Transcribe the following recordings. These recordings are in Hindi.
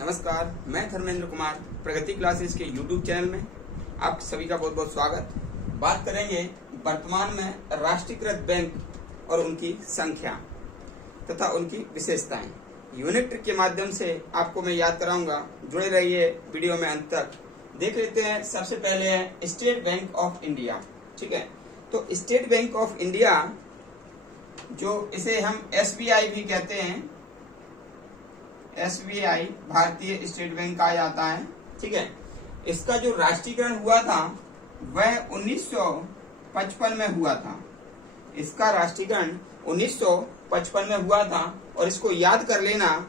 नमस्कार, मैं धर्मेंद्र कुमार प्रगति क्लासेस के YouTube चैनल में आप सभी का बहुत बहुत स्वागत। बात करेंगे वर्तमान में राष्ट्रीयकृत बैंक और उनकी संख्या तथा उनकी विशेषताएं। यूनिट ट्रिक के माध्यम से आपको मैं याद कराऊंगा, जुड़े रहिए वीडियो में अंत तक। देख लेते हैं, सबसे पहले है स्टेट बैंक ऑफ इंडिया। ठीक है, तो स्टेट बैंक ऑफ इंडिया जो इसे हम SBI भी कहते हैं, SBI भारतीय स्टेट बैंक कहा जाता है। ठीक है, इसका जो राष्ट्रीयकरण हुआ था वह 1955 में हुआ था। इसका राष्ट्रीयकरण 1955 में हुआ था और इसको याद कर लेना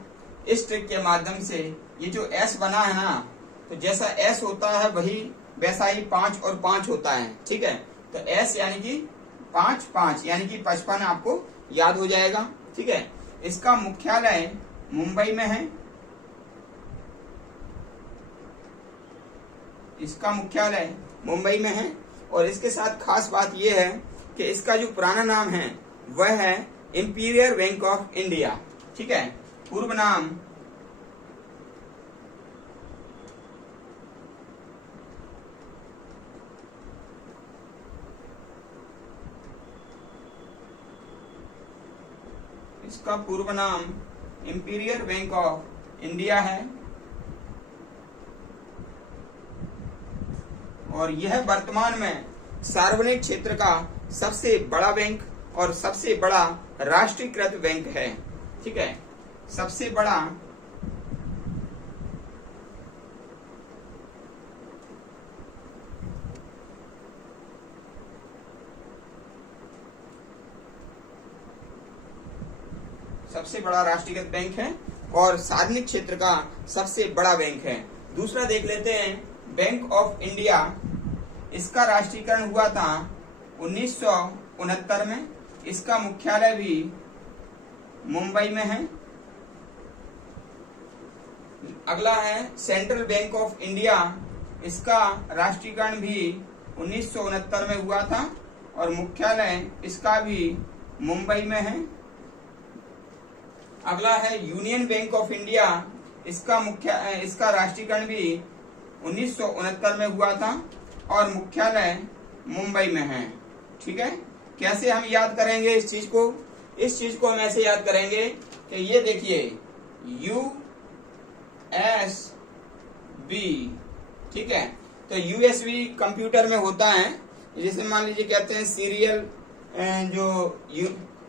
इस ट्रिक के माध्यम से। ये जो S बना है ना, तो जैसा S होता है वही वैसा ही 5 और 5 होता है। ठीक है, तो S यानी कि 5 5 यानी कि 55 आपको याद हो जाएगा। ठीक है, इसका मुख्यालय मुंबई में है। इसका मुख्यालय मुंबई में है और इसके साथ खास बात यह है कि इसका जो पुराना नाम है वह है इंपीरियल बैंक ऑफ इंडिया। ठीक है, पूर्व नाम इसका पूर्व नाम इंपीरियल बैंक ऑफ इंडिया है और यह वर्तमान में सार्वजनिक क्षेत्र का सबसे बड़ा बैंक और सबसे बड़ा राष्ट्रीयकृत बैंक है। ठीक है, सबसे बड़ा राष्ट्रीयकृत बैंक है और सार्वजनिक क्षेत्र का सबसे बड़ा बैंक है। दूसरा देख लेते हैं, बैंक ऑफ इंडिया। इसका राष्ट्रीयकरण हुआ था 1969 में। इसका मुख्यालय भी मुंबई में है। अगला है सेंट्रल बैंक ऑफ इंडिया। इसका राष्ट्रीयकरण भी 1969 में हुआ था और मुख्यालय इसका भी मुंबई में है। अगला है यूनियन बैंक ऑफ इंडिया। इसका राष्ट्रीयकरण भी 1969 में हुआ था और मुख्यालय मुंबई में है। ठीक है, कैसे हम याद करेंगे इस चीज को? इस चीज को हम ऐसे याद करेंगे कि ये देखिए USB। ठीक है, तो USB कंप्यूटर में होता है, जैसे मान लीजिए कहते हैं सीरियल, जो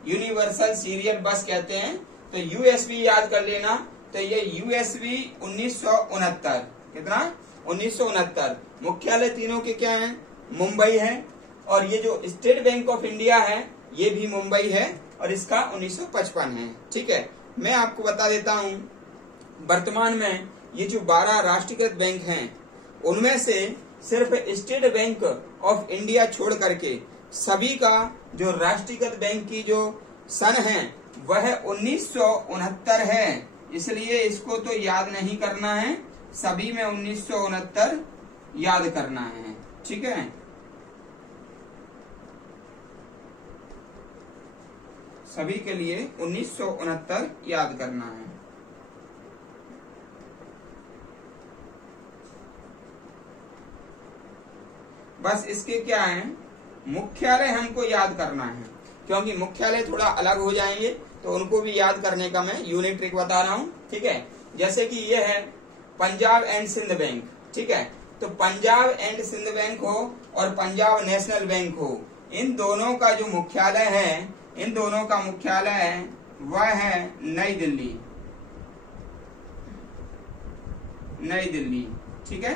यूनिवर्सल सीरियल बस कहते हैं, तो USB याद कर लेना। तो ये USB 1969, कितना 1969। मुख्यालय तीनों के क्या है? मुंबई है और ये जो स्टेट बैंक ऑफ इंडिया है ये भी मुंबई है और इसका 1955 है। ठीक है, मैं आपको बता देता हूं, वर्तमान में ये जो 12 राष्ट्रीयकृत बैंक हैं उनमें से सिर्फ स्टेट बैंक ऑफ इंडिया छोड़ करके सभी का जो राष्ट्रीयकृत बैंक की जो सन है वह 1969 है। इसलिए इसको तो याद नहीं करना है, सभी में 1969 याद करना है। ठीक है, सभी के लिए 1969 याद करना है। बस इसके क्या है, मुख्यालय हमको याद करना है, क्योंकि मुख्यालय थोड़ा अलग हो जाएंगे तो उनको भी याद करने का मैं यूनिट ट्रिक बता रहा हूं। ठीक है, जैसे कि ये है पंजाब एंड सिंध बैंक। ठीक है, तो पंजाब एंड सिंध बैंक हो और पंजाब नेशनल बैंक हो, इन दोनों का जो मुख्यालय है, इन दोनों का मुख्यालय वह है नई दिल्ली। नई दिल्ली। ठीक है,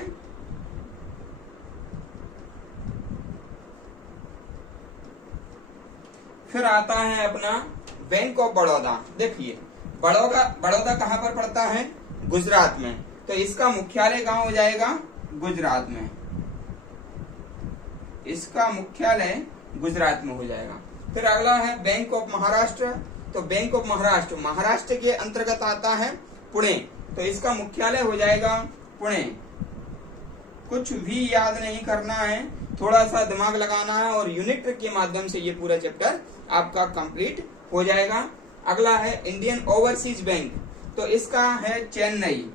फिर आता है अपना बैंक ऑफ बड़ौदा। देखिए बड़ौदा कहाँ पर पड़ता है? गुजरात में। तो इसका मुख्यालय कहाँ हो जाएगा? गुजरात में। इसका मुख्यालय गुजरात में हो जाएगा। फिर अगला है बैंक ऑफ महाराष्ट्र। तो बैंक ऑफ महाराष्ट्र महाराष्ट्र के अंतर्गत आता है पुणे, तो इसका मुख्यालय हो जाएगा पुणे। कुछ भी याद नहीं करना है, थोड़ा सा दिमाग लगाना है और यूनिट ट्रिक के माध्यम से ये पूरा चैप्टर आपका कंप्लीट हो जाएगा। अगला है इंडियन ओवरसीज बैंक। तो इसका है चेन्नई।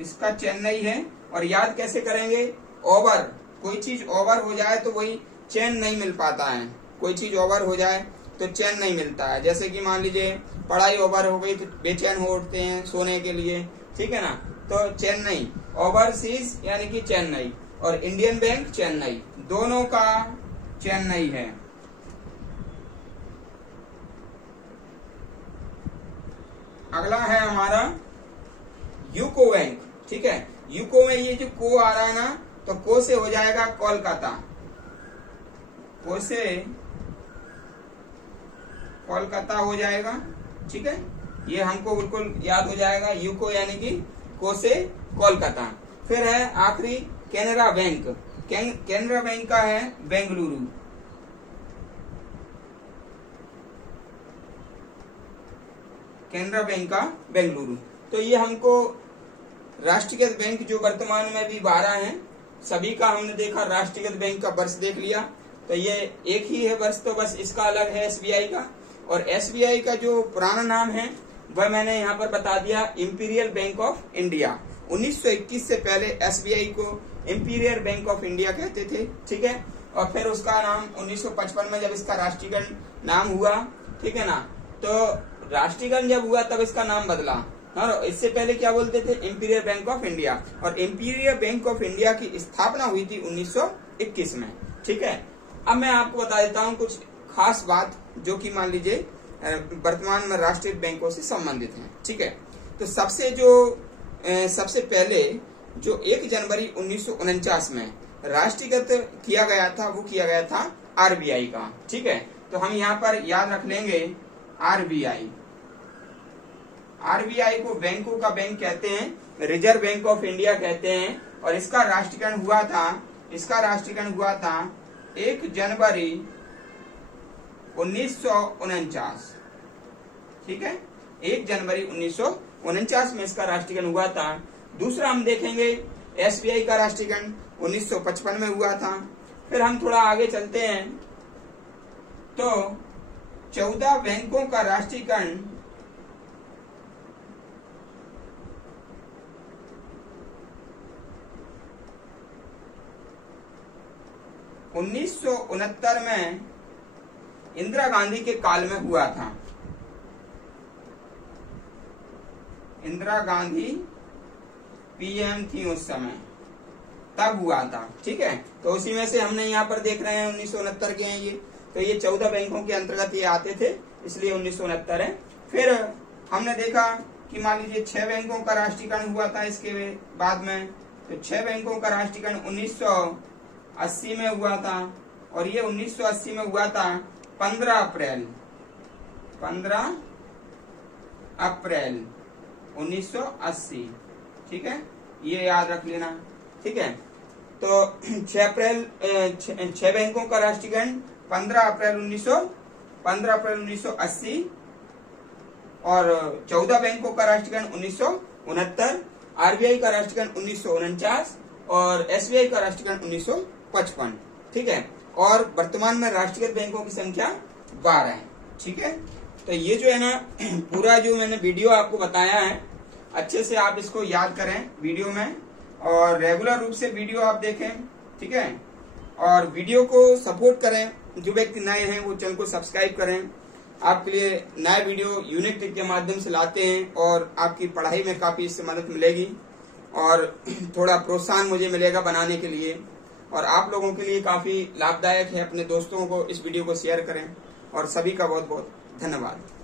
इसका चेन्नई है। और याद कैसे करेंगे, ओवर, कोई चीज ओवर हो जाए तो वही चैन नहीं मिल पाता है, कोई चीज ओवर हो जाए तो चैन नहीं मिलता है। जैसे कि मान लीजिए पढ़ाई ओवर हो गई तो बेचैन हो उठते हैं सोने के लिए, ठीक है ना। तो चेन्नई, ओवरसीज यानी कि चेन्नई, और इंडियन बैंक चेन्नई, दोनों का चेन्नई है। अगला है हमारा यूको बैंक, ठीक है। यूको में ये जो को आ रहा है ना, तो को से हो जाएगा कोलकाता, को से कोलकाता हो जाएगा, ठीक है। ये हमको बिल्कुल याद हो जाएगा, यूको यानी कि को से कोलकाता। फिर है आखिरी कैनरा बैंक, कैनरा बैंक का है बेंगलुरु, कैनरा बैंक का बेंगलुरु। तो ये हमको राष्ट्रीयकृत बैंक जो वर्तमान में भी 12 हैं, सभी का हमने देखा, राष्ट्रीयकृत बैंक का वर्ष देख लिया, तो ये एक ही है वर्ष, तो बस इसका अलग है एसबीआई का। और एसबीआई का जो पुराना नाम है वह मैंने यहाँ पर बता दिया, इंपीरियल बैंक ऑफ इंडिया। 1921 से पहले एसबीआई को इंपीरियल बैंक ऑफ इंडिया कहते थे, ठीक है। और फिर उसका नाम 1955 में जब इसका राष्ट्रीयकरण नाम हुआ, ठीक है ना, तो राष्ट्रीयकरण जब हुआ तब इसका नाम बदला। हाँ, इससे पहले क्या बोलते थे, इंपीरियल बैंक ऑफ इंडिया। और इंपीरियल बैंक ऑफ इंडिया की स्थापना हुई थी 1921 में, ठीक है। अब मैं आपको बता देता हूँ कुछ खास बात जो कि मान लीजिए वर्तमान में राष्ट्रीय बैंकों से संबंधित है, ठीक है। तो सबसे पहले जो 1 जनवरी 1949 में राष्ट्रीयकृत किया गया था, वो किया गया था आरबीआई का, ठीक है। तो हम यहाँ पर याद रख लेंगे आरबीआई। आरबीआई को बैंकों का बैंक कहते हैं, रिजर्व बैंक ऑफ इंडिया कहते हैं। और इसका राष्ट्रीयकरण हुआ था 1 जनवरी 1949, ठीक है। 1 जनवरी 1949 में इसका राष्ट्रीयकरण हुआ था। दूसरा हम देखेंगे एसबीआई का राष्ट्रीयकरण 1955 में हुआ था। फिर हम थोड़ा आगे चलते हैं तो 14 बैंकों का राष्ट्रीयकरण 1969 में इंदिरा गांधी के काल में हुआ था। इंदिरा गांधी पीएम थी उस समय, तब हुआ था, ठीक है। तो उसी में से हमने यहाँ पर देख रहे हैं 1969 के हैं ये, तो ये 14 बैंकों के अंतर्गत ये आते थे, इसलिए 1969 है। फिर हमने देखा कि मान लीजिए 6 बैंकों का राष्ट्रीयकरण हुआ था इसके बाद में, तो 6 बैंकों का राष्ट्रीयकरण 1980 में हुआ था। और ये 1980 में हुआ था 15 अप्रैल 1980, ठीक है, ये याद रख लेना, ठीक है। तो 6 बैंकों का राष्ट्रीयकरण 15 अप्रैल 1980 और 14 बैंकों का राष्ट्रीयकरण 1969, आरबीआई का राष्ट्रीयकरण 1949 और एसबीआई का राष्ट्रीयकरण 1955, ठीक है। और वर्तमान में राष्ट्रीयकृत बैंकों की संख्या 12 है, ठीक है। तो ये जो है ना पूरा जो मैंने वीडियो आपको बताया है, अच्छे से आप इसको याद करें वीडियो में, और रेगुलर रूप से वीडियो आप देखें, ठीक है। और वीडियो को सपोर्ट करें, जो व्यक्ति नए हैं वो चैनल को सब्सक्राइब करें। आपके लिए नए वीडियो यूनिक ट्रिक के माध्यम से लाते हैं और आपकी पढ़ाई में काफी इससे मदद मिलेगी और थोड़ा प्रोत्साहन मुझे मिलेगा बनाने के लिए, और आप लोगों के लिए काफी लाभदायक है। अपने दोस्तों को इस वीडियो को शेयर करें और सभी का बहुत बहुत धन्यवाद।